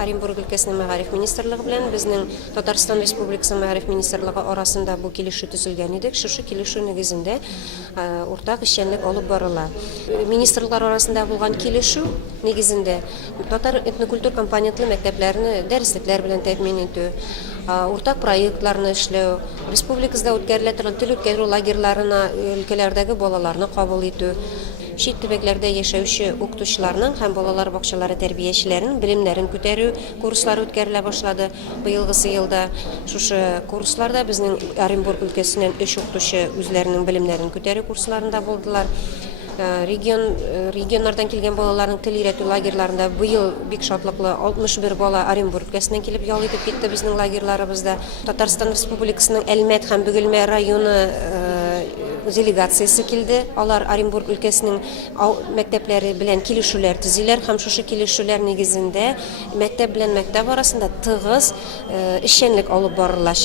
Оренбург өлкәсенең мәгариф министрлыгы белән безнең Татарстан Республикасы мәгариф министрлыгы арасында бу килешү төзелгән иде. Шушы килешү нигезендә уртак эшчәнлек алып барыла. Министрлыклар арасында булган килешү нигезендә татар этнокультур компонентлы мәктәпләрне дәреслекләр белән тәэмин итү, уртак проектларны эшләү, республикабызда үткәрелә торган тел үткәрү лагерьларына өлкәләрдәге балаларны кабул итү, чит төбәкләрдә яшәүче укытучыларның һәм балалар бакчалары тәрбиячеләренең белемнәрен күтәрү курслары үткәрелә башлады. Быелгысы елда шушы курсларда безнең Оренбург өлкәсеннән 3 укытучы үзләренең белемнәрен күтәрү курсларында булдылар. Регионнардан килгән балаларның тел өйрәтү лагерьларында быел бик шатлыклы 61 бала Оренбург өлкәсеннән килеп ял итеп китте безнең лагерьларыбызда. Татарстан Республикасының Әлмәт һәм Бөгелмә районы делегациясе килде. Алар Оренбург өлкәсенең мәктәпләре белән килешүләр төзиләр һәм шушы килешүләр нигезендә мәктәп белән мәктәп арасында тыгыз эшчәнлек алып барылачак.